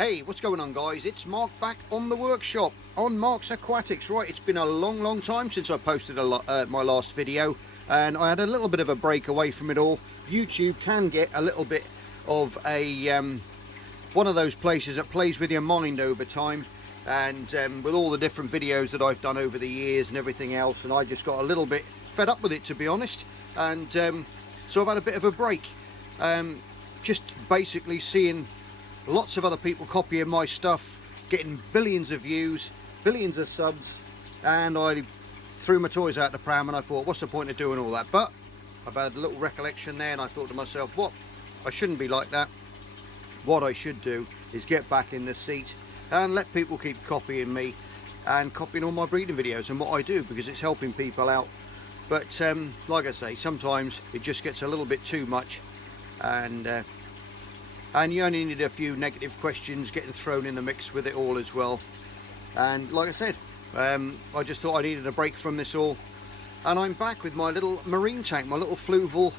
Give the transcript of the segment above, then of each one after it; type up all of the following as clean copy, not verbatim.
Hey, what's going on, guys? It's Mark back on the workshop on Mark's Aquatics. Right, it's been a long time since I posted my last video, and I had a little bit of a break away from it all. YouTube can get a little bit of a one of those places that plays with your mind over time, and with all the different videos that I've done over the years and everything else, and I just got a little bit fed up with it, to be honest. And so I've had a bit of a break, just basically seeing lots of other people copying my stuff, getting billions of views, billions of subs, and I threw my toys out the pram and I thought, what's the point of doing all that? But I've had a little recollection there, and I thought to myself, what, I shouldn't be like that. What I should do is get back in the seat and let people keep copying me and copying all my breeding videos and what I do, because it's helping people out. But like I say, sometimes it just gets a little bit too much, and you only need a few negative questions getting thrown in the mix with it all as well. And like I said, I just thought I needed a break from this all, and I'm back with my little marine tank, my little Fluval,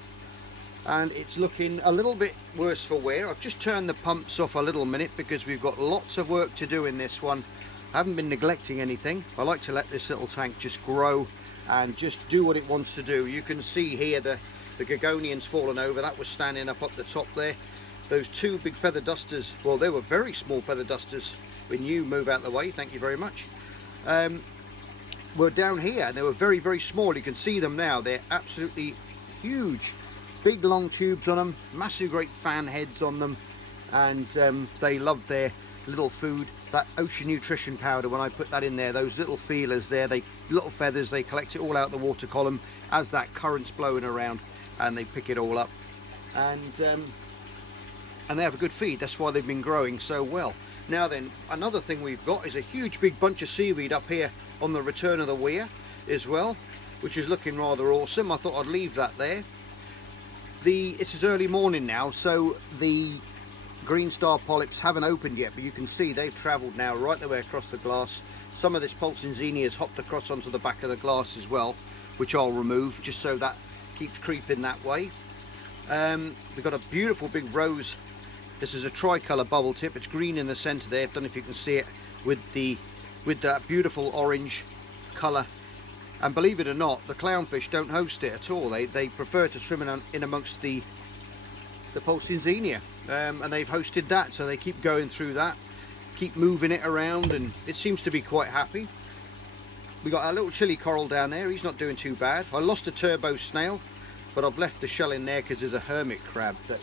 and it's looking a little bit worse for wear. I've just turned the pumps off a little minute because we've got lots of work to do in this one. I haven't been neglecting anything. I like to let this little tank just grow and just do what it wants to do. You can see here the Gagonian's fallen over. That was standing up the top there. Those two big feather dusters, well, they were very small feather dusters when you move out of the way, thank you very much, were down here, and they were very small. You can see them now. They're absolutely huge, big long tubes on them, massive great fan heads on them, and they love their little food. That ocean nutrition powder, when I put that in there, those little feelers there, little feathers, they collect it all out the water column as that current's blowing around, and they pick it all up, and they have a good feed. That's why they've been growing so well. Now then, another thing we've got is a huge big bunch of seaweed up here on the return of the weir as well, which is looking rather awesome. I thought I'd leave that there. It's early morning now, so the green star polyps haven't opened yet, but you can see they've travelled now right the way across the glass. Some of this pulsing xenia has hopped across onto the back of the glass as well, which I'll remove just so that keeps creeping that way. We've got a beautiful big rose. This is a tricolour bubble tip. It's green in the centre there. I don't know if you can see it with that beautiful orange colour. And believe it or not, the clownfish don't host it at all. They prefer to swim in amongst the pulsing xenia, and they've hosted that, so they keep going through that, keep moving it around, and it seems to be quite happy. We got our little chili coral down there. He's not doing too bad. I lost a turbo snail, but I've left the shell in there because there's a hermit crab that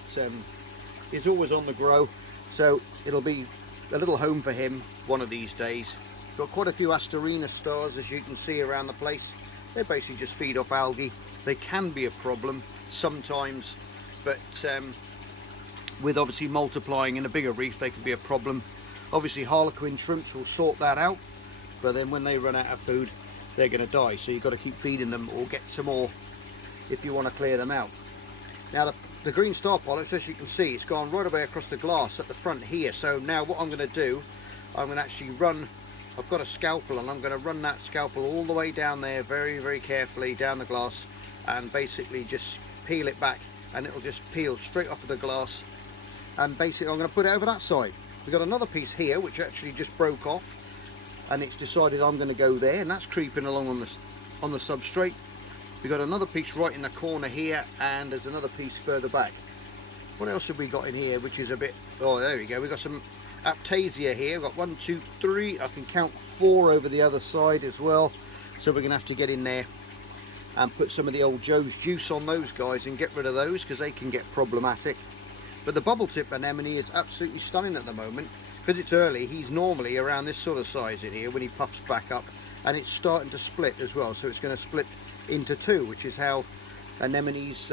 is always on the grow, so it'll be a little home for him one of these days. Got quite a few Astorina stars, as you can see around the place. They basically just feed off algae. They can be a problem sometimes, but with obviously multiplying in a bigger reef, they can be a problem. Obviously harlequin shrimps will sort that out, but then when they run out of food, they're going to die, so you've got to keep feeding them or get some more if you want to clear them out. Now the green star polyps, as you can see, it's gone right away across the glass at the front here. So now what I'm going to do, I'm going to actually run, I've got a scalpel, and I'm going to run that scalpel all the way down there very carefully down the glass, and basically just peel it back, and it'll just peel straight off of the glass. And basically I'm going to put it over that side. We've got another piece here which actually just broke off, and it's decided I'm going to go there, and that's creeping along on the substrate. We've got another piece right in the corner here, and there's another piece further back. What else have we got in here which is a bit, oh there we go, we've got some Aptasia here. We've got 1, 2, 3, I can count 4 over the other side as well, so we're going to have to get in there and put some of the old Joe's juice on those guys and get rid of those, because they can get problematic. But the bubble tip anemone is absolutely stunning at the moment. Because it's early, he's normally around this sort of size in here when he puffs back up, and it's starting to split as well, so it's going to split into 2, which is how anemones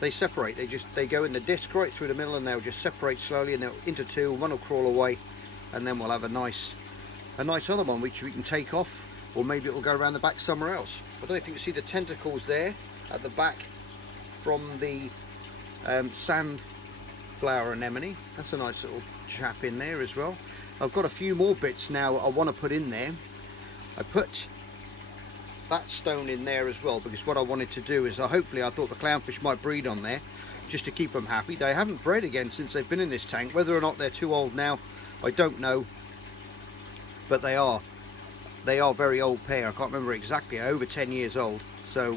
they separate. They go in the disc right through the middle, and they'll just separate slowly, and they'll into 2. One will crawl away, and then we'll have a nice other one which we can take off, or maybe it'll go around the back somewhere else. I don't know if you can see the tentacles there at the back from the sandflower anemone. That's a nice little chap in there as well. I've got a few more bits now I want to put in there. I put that stone in there as well, because what I wanted to do is hopefully I thought the clownfish might breed on there, just to keep them happy. They haven't bred again since they've been in this tank. Whether or not they're too old now, I don't know, but they are very old pair. I can't remember exactly, over 10 years old. So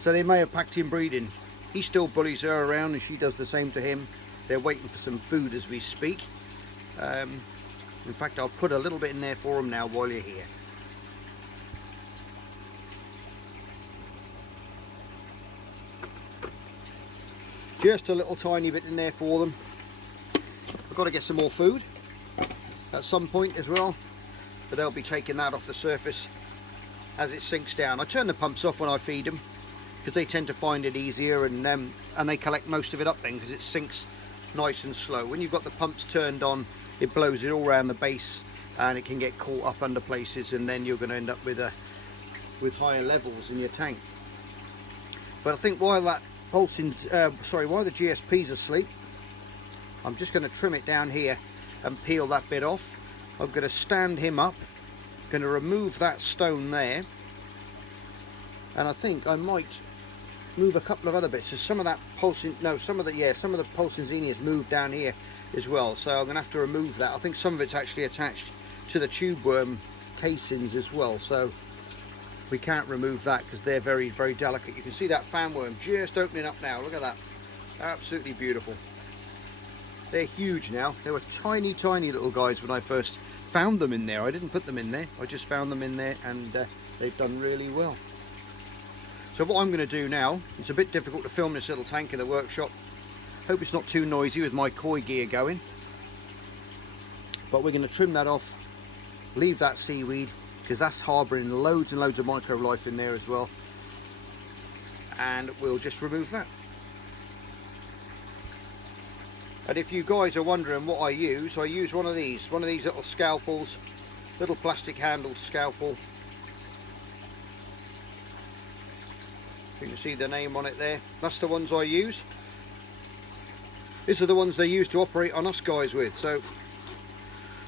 so they may have packed in breeding. He still bullies her around and she does the same to him. They're waiting for some food as we speak. In fact, I'll put a little bit in there for them now while you're here. Just a little tiny bit in there for them. I've got to get some more food at some point as well, but they'll be taking that off the surface as it sinks down. I turn the pumps off when I feed them because they tend to find it easier, and they collect most of it up then because it sinks nice and slow. When you've got the pumps turned on, it blows it all around the base and it can get caught up under places, and then you're going to end up with higher levels in your tank. But I think while that while the GSP's asleep, I'm just going to trim it down here and peel that bit off. I'm going to stand him up, going to remove that stone there, and I think I might move a couple of other bits. So some of that pulsing, no, some of the pulsing zinnias moved down here as well, so I'm going to have to remove that. I think some of it's actually attached to the tube worm casings as well, so we can't remove that because they're very, very delicate. You can see that fan worm just opening up now. Look at that, absolutely beautiful. They're huge now. They were tiny, tiny little guys when I first found them in there. I didn't put them in there, I just found them in there, and they've done really well. So what I'm going to do now, it's a bit difficult to film this little tank in the workshop. Hope it's not too noisy with my koi gear going. But we're going to trim that off, leave that seaweed, because that's harbouring loads and loads of microlife in there as well. And we'll just remove that. And if you guys are wondering what I use one of these little scalpels, little plastic handled scalpel. You can see the name on it there. That's the ones I use. These are the ones they use to operate on us guys with. So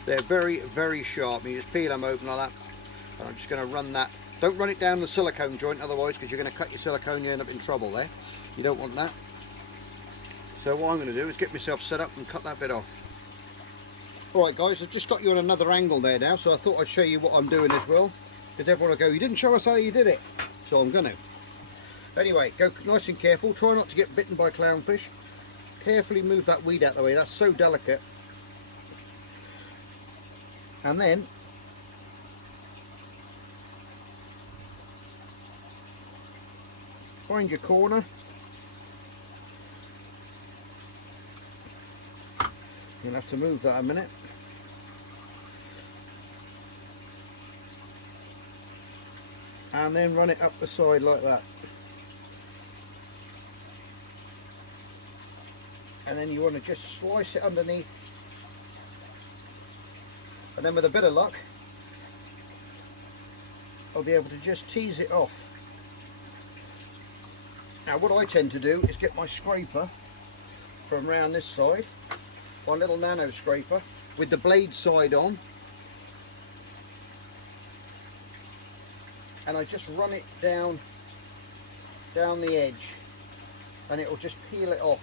they're very, very sharp. You just peel them open like that. And I'm just going to run that. Don't run it down the silicone joint otherwise, because you're going to cut your silicone, you end up in trouble there. You don't want that. So what I'm going to do is get myself set up and cut that bit off. Alright guys, I've just got you on another angle there now, so I thought I'd show you what I'm doing as well. Because everyone will go, you didn't show us how you did it. So I'm going to. Anyway, go nice and careful, try not to get bitten by clownfish. Carefully move that weed out of the way, that's so delicate. And then find your corner. You'll have to move that a minute. And then run it up the side like that. And then you want to just slice it underneath. And then with a bit of luck, I'll be able to just tease it off. Now what I tend to do is get my scraper from around this side, my little nano scraper with the blade side on, and I just run it down the edge, and it will just peel it off.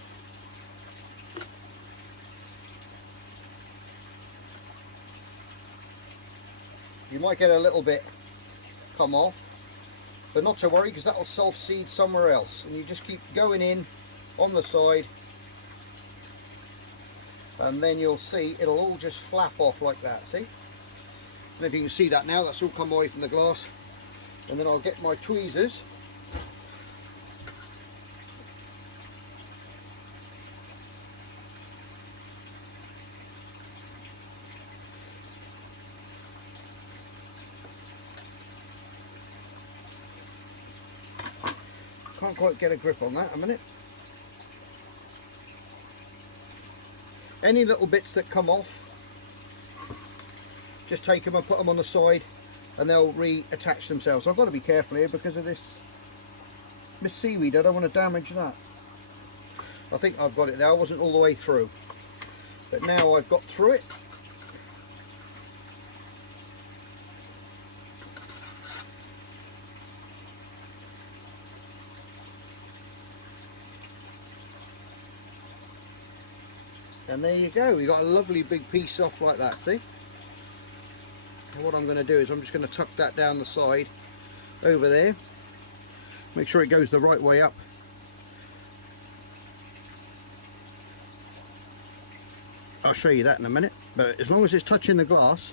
You might get a little bit come off, but not to worry, because that will self-seed somewhere else. And you just keep going in on the side, and then you'll see it'll all just flap off like that, see? And if you can see that now, that's all come away from the glass. And then I'll get my tweezers. Can't quite get a grip on that a minute. Any little bits that come off, just take them and put them on the side, and they'll reattach themselves. I've got to be careful here because of this seaweed. I don't want to damage that. I think I've got it there. I wasn't all the way through, but now I've got through it. And there you go, we got a lovely big piece off like that, see? And what I'm going to do is I'm just going to tuck that down the side over there, make sure it goes the right way up. I'll show you that in a minute, but as long as it's touching the glass,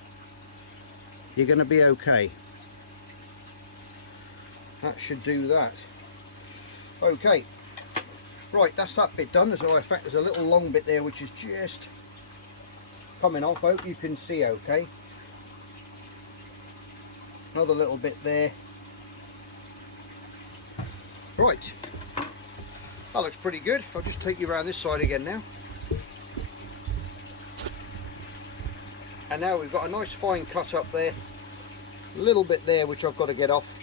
you're going to be okay. That should do that. Okay, right, that's that bit done. As a matter of fact, there's a little long bit there which is just coming off. I hope you can see okay. Another little bit there. Right, that looks pretty good. I'll just take you around this side again now. And now we've got a nice fine cut up there, a little bit there which I've got to get off,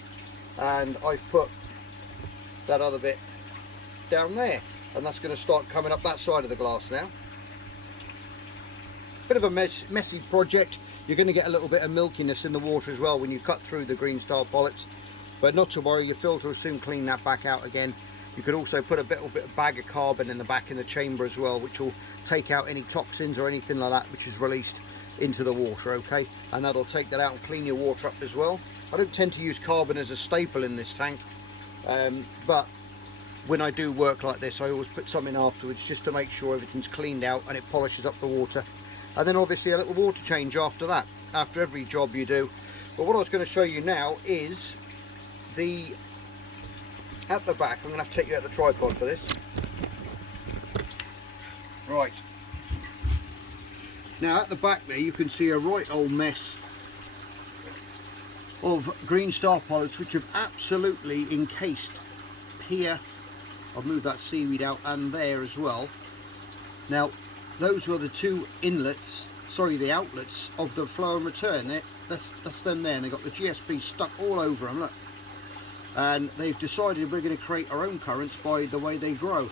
and I've put that other bit down there, and that's going to start coming up that side of the glass now. Bit of a messy project. You're going to get a little bit of milkiness in the water as well when you cut through the green star polyps, but not to worry, your filter will soon clean that back out again. You could also put a little bit of bag of carbon in the back in the chamber as well, which will take out any toxins or anything like that which is released into the water, okay, and that'll take that out and clean your water up as well. I don't tend to use carbon as a staple in this tank, but when I do work like this I always put some in afterwards just to make sure everything's cleaned out and it polishes up the water, and then obviously a little water change after that, after every job you do. But what I was going to show you now is at the back. I'm going to have to take you out the tripod for this. Right, now at the back there you can see a right old mess of green star polyps which have absolutely encased here. I've moved that seaweed out and there as well. Now those were the two inlets, sorry, the outlets of the flow and return. That's them there, and they've got the GSP stuck all over them, look. And they've decided we're going to create our own currents by the way they grow.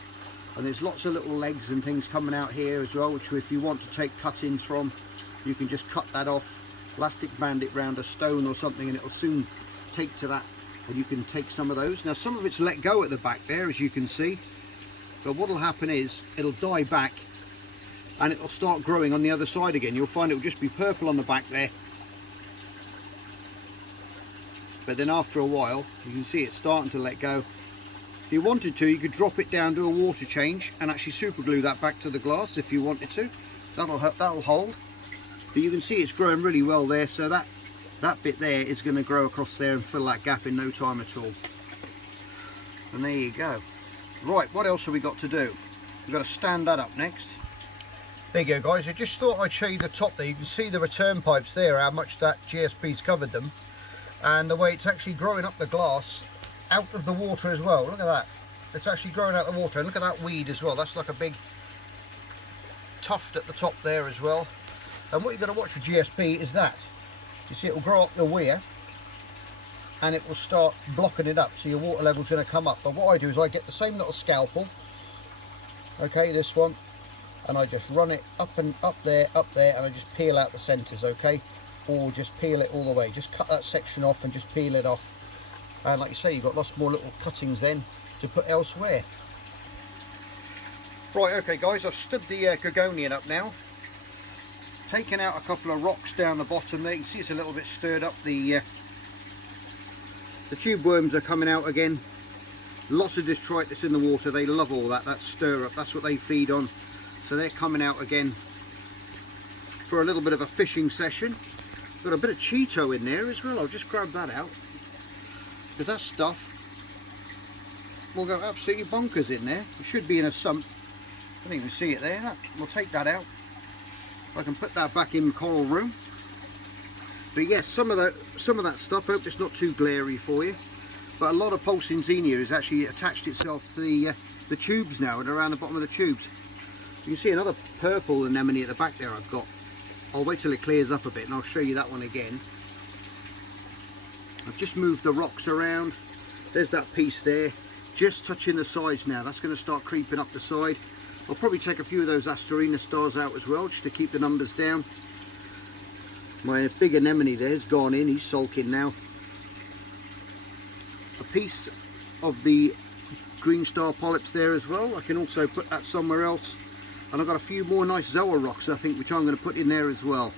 And there's lots of little legs and things coming out here as well, which if you want to take cuttings from, you can just cut that off, elastic band it round a stone or something, and it'll soon take to that, and you can take some of those. Now some of it's let go at the back there, as you can see, but what will happen is it'll die back and it'll start growing on the other side again. You'll find it'll just be purple on the back there, but then after a while you can see it's starting to let go. If you wanted to, you could drop it down, do a water change, and actually super glue that back to the glass if you wanted to. That'll hold. But you can see it's growing really well there, so that bit there is going to grow across there and fill that gap in no time at all. And there you go. Right, what else have we got to do? We've got to stand that up next. There you go, guys. I just thought I'd show you the top there. You can see the return pipes there, how much that GSP's covered them, and the way it's actually growing up the glass out of the water as well. Look at that, it's actually growing out of the water, and look at that weed as well. That's like a big tuft at the top there as well. And what you've got to watch for GSP is that you see it will grow up the weir and it will start blocking it up, so your water level's going to come up. But what I do is I get the same little scalpel, okay, this one, and I just run it up and up there, and I just peel out the centres, okay, or just peel it all the way. Just cut that section off and just peel it off. And like you say, you've got lots more little cuttings then to put elsewhere. Right, okay guys, I've stood the Gorgonian up now, taken out a couple of rocks down the bottom there. You can see it's a little bit stirred up. The tube worms are coming out again. Lots of detritus in the water. They love all that stir up. That's what they feed on. So they're coming out again for a little bit of a fishing session. Got a bit of Cheeto in there as well. I'll just grab that out, because that stuff will go absolutely bonkers in there. It should be in a sump. I think you can see it there. We'll take that out. I can put that back in coral room. But yes, some of that stuff, I hope it's not too glary for you, but a lot of pulsing xenia has actually attached itself to the tubes now and around the bottom of the tubes. You can see another purple anemone at the back there I've got. I'll wait till it clears up a bit and I'll show you that one again. I've just moved the rocks around. There's that piece there, just touching the sides now. That's going to start creeping up the side. I'll probably take a few of those Asterina stars out as well, just to keep the numbers down. My big anemone there's gone in, he's sulking now. A piece of the green star polyps there as well. I can also put that somewhere else. And I've got a few more nice Zoa rocks, I think, which I'm going to put in there as well.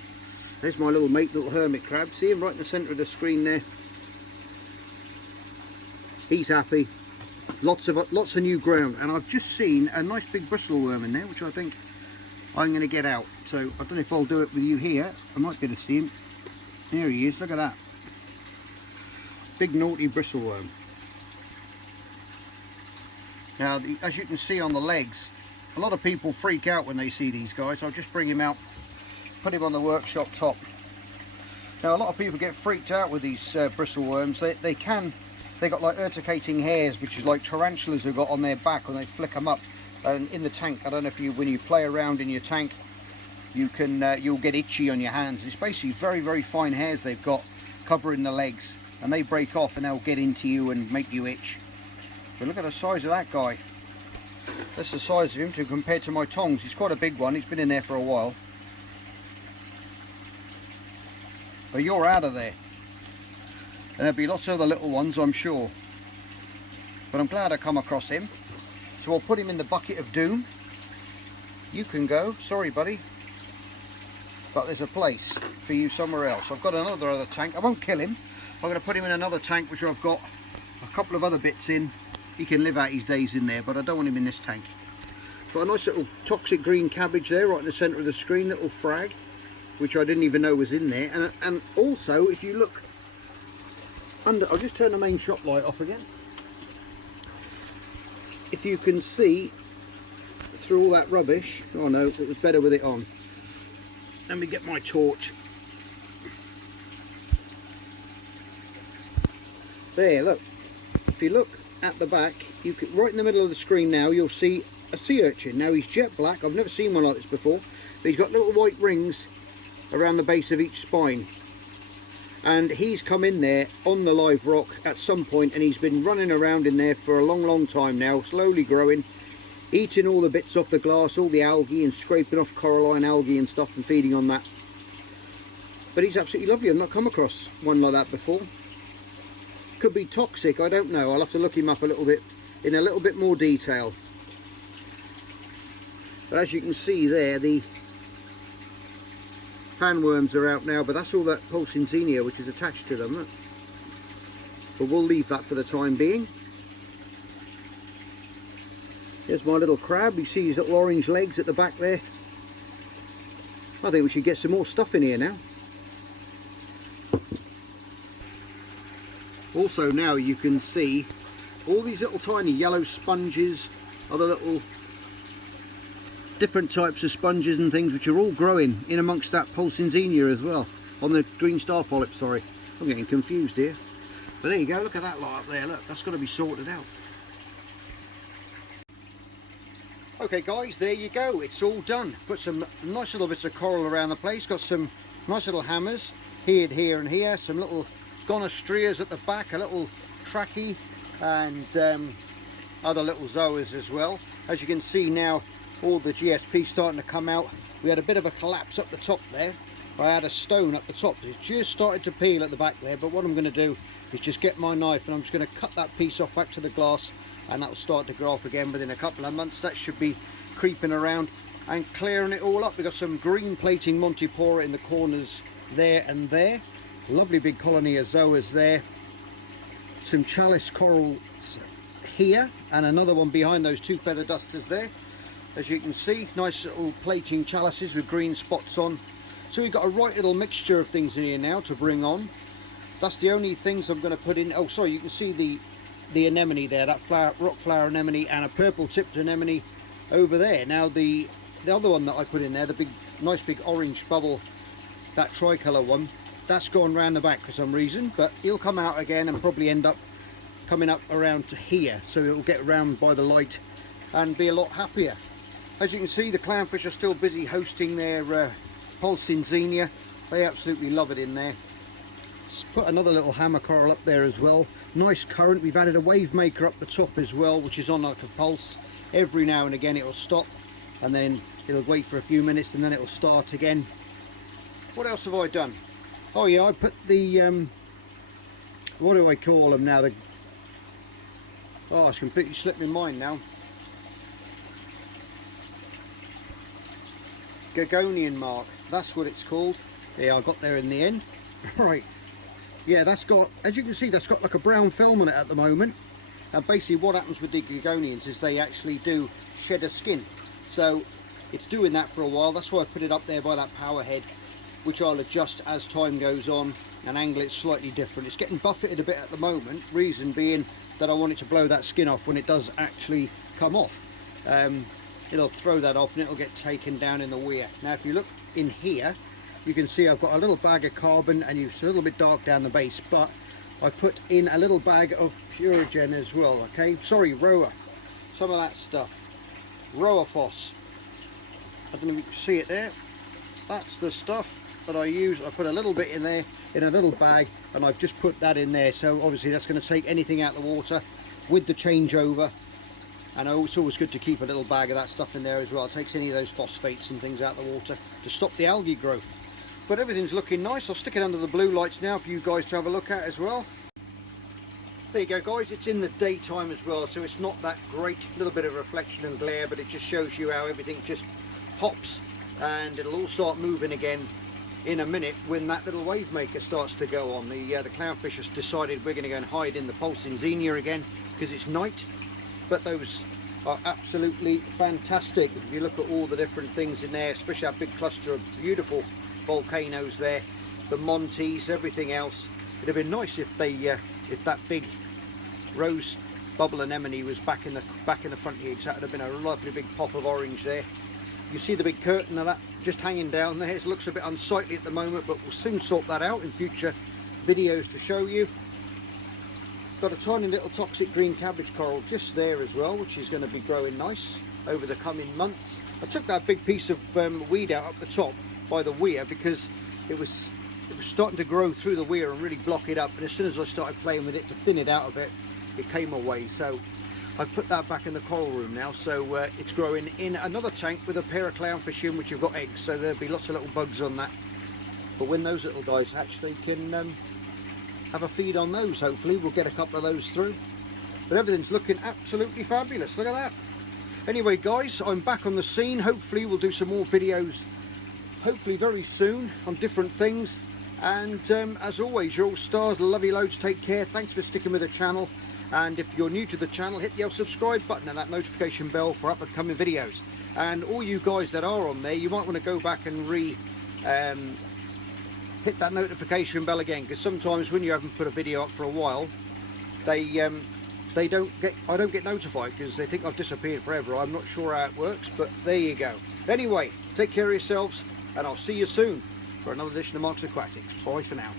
There's my little mate, little hermit crab. See him right in the centre of the screen there? He's happy. Lots of new ground, and I've just seen a nice big bristle worm in there, which I think I'm going to get out. So I don't know if I'll do it with you here. I might be able to see him. There he is. Look at that. Big naughty bristle worm. Now, as you can see on the legs, a lot of people freak out when they see these guys. I'll just bring him out, put him on the workshop top. Now, a lot of people get freaked out with these bristle worms. They got like urticating hairs, which is like tarantulas have got on their back when they flick them up. And in the tank, I don't know if when you play around in your tank, you'll get itchy on your hands. It's basically very, very fine hairs they've got covering the legs, and they break off and they'll get into you and make you itch. But look at the size of that guy. That's the size of him compared to my tongs. He's quite a big one. He's been in there for a while. But you're out of there. And there'll be lots of other little ones, I'm sure. But I'm glad I come across him. So I'll put him in the bucket of doom. You can go. Sorry, buddy. But there's a place for you somewhere else. I've got another tank. I won't kill him. I'm going to put him in another tank, which I've got a couple of other bits in. He can live out his days in there, but I don't want him in this tank. Got a nice little toxic green cabbage there, right in the centre of the screen. Little frag, which I didn't even know was in there. And also, if you look under, I'll just turn the main shop light off again. If you can see through all that rubbish, oh no, it was better with it on. Let me get my torch. There, look. If you look at the back, you can, right in the middle of the screen now, you'll see a sea urchin. Now he's jet black. I've never seen one like this before, but he's got little white rings around the base of each spine. And he's come in there on the live rock at some point, and he's been running around in there for a long time now, slowly growing, eating all the bits off the glass, all the algae, and scraping off coralline algae and stuff and feeding on that. But he's absolutely lovely. I've not come across one like that before. Could be toxic, I don't know. I'll have to look him up a little bit in a little bit more detail. But as you can see there, the fan worms are out now, but that's all that pulsing xenia which is attached to them. Look. But we'll leave that for the time being. Here's my little crab. You see his little orange legs at the back there. I think we should get some more stuff in here now. Also now you can see all these little tiny yellow sponges, other little different types of sponges and things, which are all growing in amongst that pulsing xenia as well, on the green star polyp. Sorry, I'm getting confused here. But there you go, look at that lot up there. Look, that's got to be sorted out. Okay guys, there you go, it's all done. Put some nice little bits of coral around the place, got some nice little hammers here and here, some little gonostrias at the back, a little trachea, and other little zoas as well. As you can see now, all the GSP starting to come out. We had a bit of a collapse up the top there. I had a stone up the top. It's just started to peel at the back there, but what I'm going to do is just get my knife and I'm just going to cut that piece off back to the glass, and that will start to grow up again within a couple of months. That should be creeping around and clearing it all up. We've got some green plating Montipora in the corners there and there. Lovely big colony of zoas there. Some chalice corals here, and another one behind those two feather dusters there. As you can see, nice little plating chalices with green spots on. So we've got a right little mixture of things in here now to bring on. That's the only things I'm going to put in. Oh sorry, you can see the anemone there, that rock flower anemone, and a purple tipped anemone over there. Now the other one that I put in there, the big nice big orange bubble, that tricolour one, that's gone round the back for some reason, but he'll come out again and probably end up coming up around to here, so it'll get around by the light and be a lot happier. As you can see, the clownfish are still busy hosting their pulsing xenia. They absolutely love it in there. Let's put another little hammer coral up there as well. Nice current. We've added a wave maker up the top as well, which is on like a pulse. Every now and again it'll stop, and then it'll wait for a few minutes, and then it'll start again. What else have I done? Oh yeah, I put the what do I call them now? Oh, it's completely slipped my mind now. Gagonian mark, that's what it's called. Yeah, I got there in the end. Right, yeah, that's got, as you can see, that's got like a brown film on it at the moment. And basically what happens with the Gagonians is they actually do shed a skin. So it's doing that for a while. That's why I put it up there by that power head, which I'll adjust as time goes on and angle it slightly different. It's getting buffeted a bit at the moment, reason being that I want it to blow that skin off when it does actually come off. It'll throw that off and it'll get taken down in the weir. Now if you look in here, you can see I've got a little bag of carbon, and it's a little bit dark down the base, but I put in a little bag of Urchin as well, okay? Sorry, Roa. Some of that stuff. Roa Phos. I don't know if you can see it there. That's the stuff that I use. I put a little bit in there in a little bag, and I've just put that in there. So obviously that's going to take anything out of the water with the changeover. And it's always good to keep a little bag of that stuff in there as well. It takes any of those phosphates and things out of the water to stop the algae growth. But everything's looking nice. I'll stick it under the blue lights now for you guys to have a look at as well. There you go guys, it's in the daytime as well, so it's not that great. A little bit of reflection and glare, but it just shows you how everything just pops, and it'll all start moving again in a minute when that little wave maker starts to go on. The clownfish has decided we're going to go and hide in the pulsing xenia again because it's night. But those are absolutely fantastic. If you look at all the different things in there, especially that big cluster of beautiful volcanoes there, the Montes, everything else. It'd have been nice if they if that big rose bubble anemone was back in the front here, because that would have been a lovely big pop of orange there. You see the big curtain of that just hanging down there. It looks a bit unsightly at the moment, but we'll soon sort that out in future videos to show you. Got a tiny little toxic green cabbage coral just there as well, which is going to be growing nice over the coming months. I took that big piece of weed out up the top by the weir because it was starting to grow through the weir and really block it up, and as soon as I started playing with it to thin it out a bit, it came away. So I've put that back in the coral room now, so it's growing in another tank with a pair of clownfish in which have got eggs, so there'll be lots of little bugs on that. But when those little guys actually can have a feed on those, hopefully we'll get a couple of those through. But everything's looking absolutely fabulous, look at that. Anyway guys, I'm back on the scene. Hopefully we'll do some more videos, hopefully very soon, on different things. And as always, you're all stars. Love you loads, take care, thanks for sticking with the channel. And if you're new to the channel, hit the old subscribe button and that notification bell for up and coming videos. And all you guys that are on there, you might want to go back and hit that notification bell again, because sometimes when you haven't put a video up for a while, I don't get notified because they think I've disappeared forever. I'm not sure how it works, but there you go. Anyway, take care of yourselves, and I'll see you soon for another edition of Marks Aquatics. Bye for now.